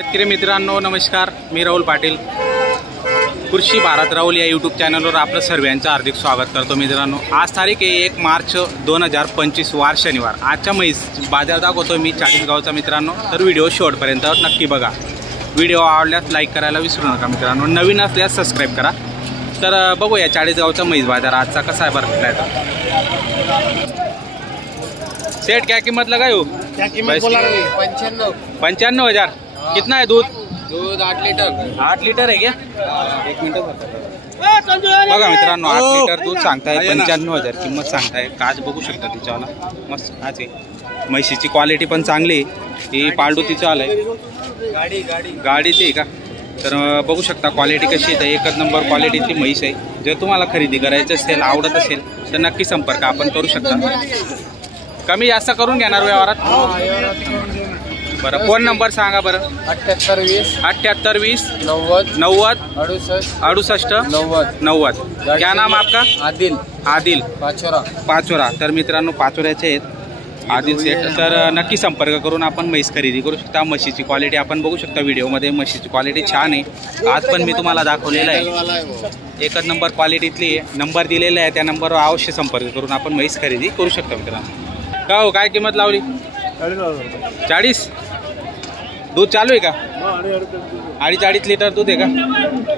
शेतकरी मित्रांनो नमस्कार, मी राहुल पाटील. कृषी भारत राहुल या यूट्यूब चॅनलवर आपलं सर्वांचं हार्दिक स्वागत करतो. मित्रांनो, आज तारीख आहे 1 मार्च 2025 वार शनिवार. आजच्या म्हैस बाजार दाखवतो मी चाळीसगावचा. मित्रांनो, तर व्हिडिओ शेवटपर्यंत नक्की बघा. व्हिडिओ आवडल्यास लाईक करायला विसरू नका. मित्रांनो, नवीन असल्यास सबस्क्राईब करा. तर बघूया चाळीसगावचा म्हैस बाजार आजचा कसा आहे बरं आहे. सेठ क्या कीमत लगाई? क्या कीमत बोला रहे? 95,000. कितना है दूध? 8 लीटर. 8 लीटर आहे क्या? एक मिनिट बघा मित्रांनो, 8 लीटर दूध सांगताय. 95,000 किंमत सांगताय. काच बघू शकता तिच्यावाला मस्त काच आहे. म्हशीची क्वालिटी पण चांगली आहे. ही पाळडू तिचा आलाय. गाडीची आहे का? तर बघू शकता क्वालिटी कशी आहे. एकच नंबर क्वालिटीची म्हैस आहे. जर तुम्हाला खरेदी करायचं असेल, आवडत असेल तर नक्की संपर्क आपण करू शकता. कमी जास्त करून घेणार व्यवहारात. बरं, फोन नंबर सांगा बरं. 7820 90 68 90. क्या नाम आपका? आदिल पाचोरा. तर मित्रांनो, पाचोऱ्याचे आहेत आदिल सेठ. तर नक्की संपर्क करून आपण म्हैस खरेदी करू शकता. म्हशीची क्वालिटी आपण बघू शकता व्हिडिओमध्ये. म्हशीची क्वालिटी छान आहे. आज पण मी तुम्हाला दाखवलेलं आहे. एकच नंबर क्वालिटीतली आहे. नंबर दिलेला आहे, त्या नंबरवर अवश्य संपर्क करून आपण म्हैस खरेदी करू शकता. मित्रांनो, का हो, काय किंमत लावली? 40. दूध चालू आहे का? 2.5 लिटर दूध आहे का?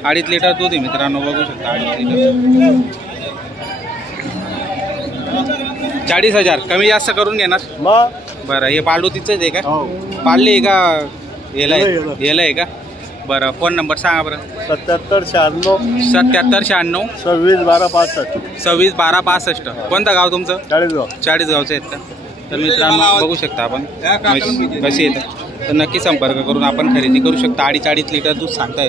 2.5 लिटर दूध आहे मित्रांनो, बघू शकता. 2.5 लिटर. 40,000 कमी जास्त करून घेणार. बरं, हे पाळडू तिचंच आहे का? पाळली आहे का? याला आहे का? बरं, फोन नंबर सांगा बरं. 7796 7796 26 12 65. कोणतं गाव तुमचं? चाळीसगावचे आहेत का? तर मित्रांनो, बघू शकता आपण कशी येतं. तर नक्की संपर्क करून आपण खरेदी करू शकता. 2.5 लिटर दूध सांगताय.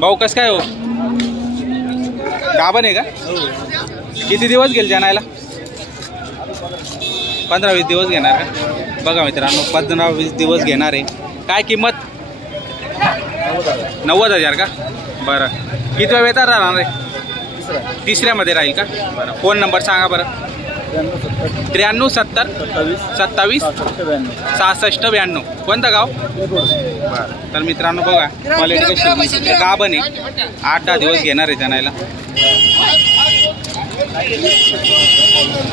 भाऊ कसं काय हो? गाभण आहे का? किती दिवस गेले जाणायला? 15-20 दिवस घेणार का? बघा मित्रांनो, 15-20 दिवस घेणार आहे. काय किंमत? 90,000 का? बरं, किती वेळ येतात राहणार आहे? तिसऱ्यामध्ये राहील का? बरं, फोन नंबर सांगा बरं. 93 70 27 66 92. कोणतं गाव? बरं, तर मित्रांनो बघा क्वालिटी कशी. गाभण आहे. 8-10 दिवस घेणार आहे जाणायला.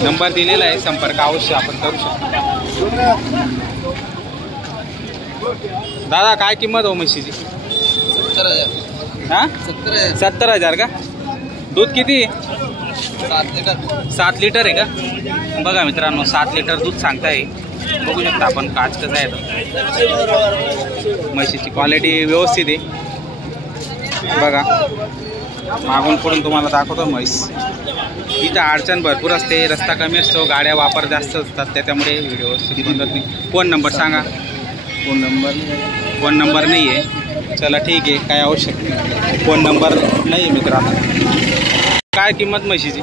नंबर दिलेला आहे, संपर्क अवश्य आपण करू शकतो. दादा, काय किंमत हो म्हशीची? 70,000 का? दूध किती? 7 लिटर आहे का? बघा मित्रांनो, 7 लिटर दूध सांगताय. बघू शकता आपण काच कसं आहे. म्हशीची क्वालिटी व्यवस्थित आहे. बघा, मागून पुढून तुम्हाला दाखवतो म्हैस. इथं अडचण भरपूर असते, रस्ता कमी असतो, गाड्या वापर जास्त असतात, त्याच्यामुळे व्हिडिओ बनत नाही. फोन नंबर सांगा. फोन नंबर नाही आहे. चला ठीक आहे, काय आवश्यक नाही. फोन नंबर नाही आहे मित्रांनो. काय किंमत म्हशीची?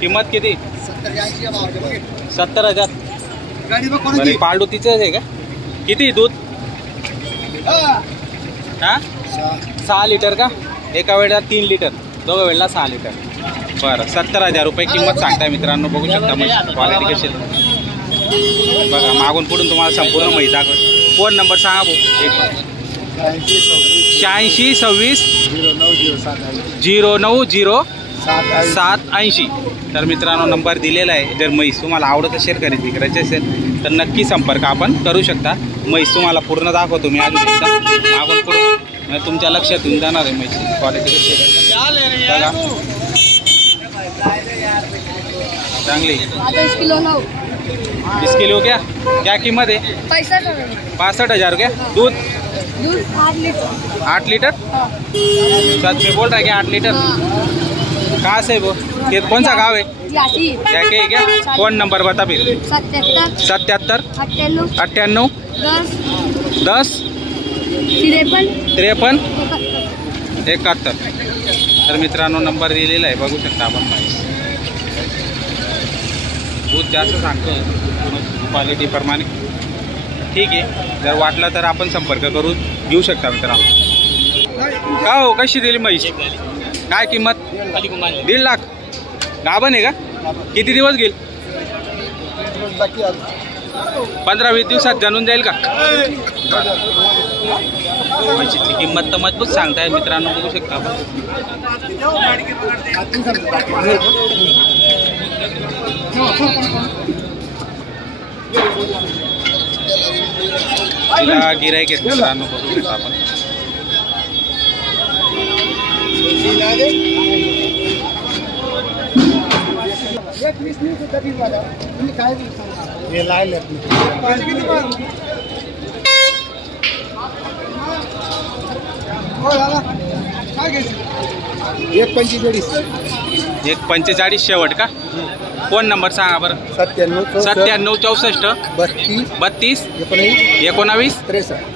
किंमत किती? 70,000. बरं, पाळडू तिचंच आहे का? किती दूध? 6 लिटर का? एका वेळेला 3 लिटर, दोघं वेळेला 6 लिटर. बरं, 70,000 रुपये किंमत सांगताय मित्रांनो. बघू शकता म्हशी क्वालिटी कशी आहे. बघा, मागून पुढून तुम्हाला संपूर्ण म्हैस दाखव. फोन नंबर सांगा भाऊ. 86 26 09 780. तर मित्रांनो, नंबर दिलेला आहे. जर म्हैस तुम्हाला आवडत असेल, खरेदी करायची असेल तर नक्की संपर्क आपण करू शकता. म्हैस तुम्हाला पूर्ण दाखवतो मी अजून एकदा. मागून पुढून तुमच्या लक्षात येऊन जाणार आहे म्हैस क्वालिटी कशी आहे. बघा, चांगली. 20 किलो क्या कीमत है? 65,000 क्या? दूध 8 लीटर. सच में बोल रहा है क्या? 8 लीटर. कहाँ से वो? कौन सा गाँव है? क्या? फोन नंबर बता फिर. 77 98 10 53 71. तर मित्रांनो, नंबर दिलेला आहे. बघू शकता आपण. दूध जास्त सांगतो क्वालिटी प्रमाणे. ठीक आहे, जर वाटलं तर आपण संपर्क करून घेऊ शकता मित्रांनो. का हो, कशी दिली म्हैस? काय किंमत? 1.5 लाख. गाभण आहे का? किती दिवस घेईल? 15-20 दिवसात जाणून जाईल का? म्हशीची किंमत तर मजबूत सांगताय मित्रांनो, बघू शकता आपण. तिला गिराईक आहेत मित्रांनो, बघू शकता आपण. एक 1.45 शेवट का? फोन नंबर सांगा बरं. 97 64 32 19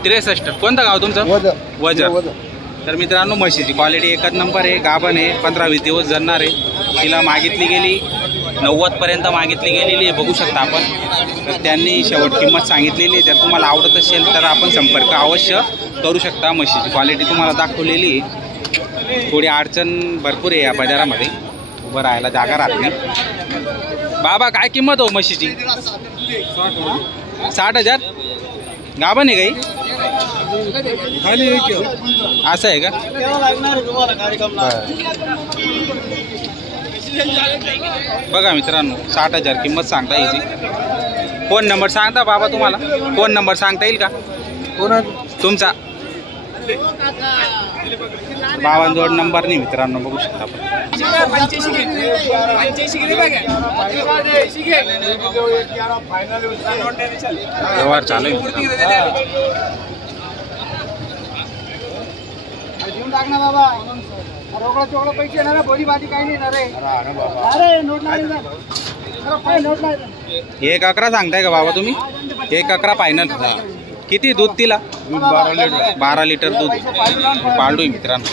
63. कोणतं गाव तुमचं? वजर. तर मित्रांनो म्हशीची क्वालिटी एकच नंबर आहे. गाभण आहे, 15-20 दिवस जणणार आहे. तिला मागितली गेली 90 पर्यंत मागितली गेलेली आहे, बघू शकता आपण. तर त्यांनी शेवट किंमत सांगितलेली आहे. जर तुम्हाला आवडत असेल तर आपण संपर्क अवश्य करू शकता. म्हशीची क्वालिटी तुम्हाला दाखवलेली आहे. थोडी अडचण भरपूर आहे या बाजारामध्ये, उभं राहायला जागा राहत नाही. बाबा काय किंमत हो म्हशीची? 60,000. गाभण आहे काही? असं आहे का? बघा मित्रांनो, 60,000 किंमत सांगता यायची. फोन नंबर सांगता बाबा तुम्हाला? फोन नंबर सांगता येईल का तुमचा? बाबांजवळ नंबर नाही मित्रांनो, बघू शकता आपण. व्यवहार चालू आहे एक 11 सांगताय का बाबा तुम्ही? 1.11 फायनल. किती दूध तिला? 12 लिटर दूध पाळू मित्रांनो.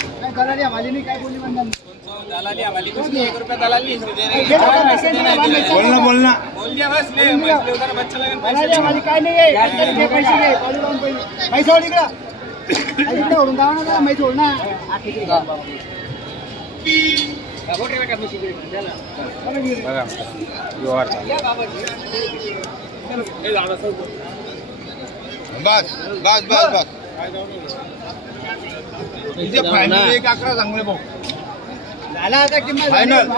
बोलना बघा व्यवहार चालू. बस फायनल 1.11 चांगले भाऊ झाला. आता किंमत फायनल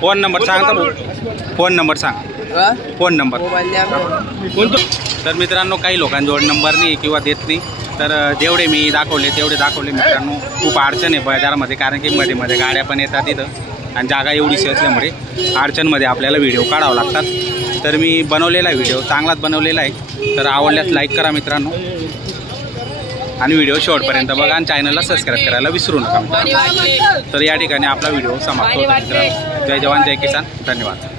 फोन नंबर सांगता भाऊ? फोन नंबर सांग. फोन नंबर तर मित्रांनो, काही लोकांजवळ नंबर नाही किंवा देत नाही. तर जेवढे मी दाखवले तेवढे दाखवले मित्रांनो. खूप अडचण आहे बाजारामध्ये, कारण की मध्ये मध्ये गाड्या पण येतात तिथं आणि जागा एवढीशी असल्यामुळे अडचणमध्ये आपल्याला व्हिडिओ काढावं लागतात. तर मी बनवलेला व्हिडिओ चांगलाच बनवलेला आहे. तर आवडल्यास लाईक करा मित्रांनो आणि व्हिडिओ शेवटपर्यंत बघा आणि चॅनलला सबस्क्राईब करायला विसरू नका मित्रांनो. तर या ठिकाणी आपला व्हिडिओ समाप्त होतो मित्रांनो. जय जवान जय किसान. धन्यवाद.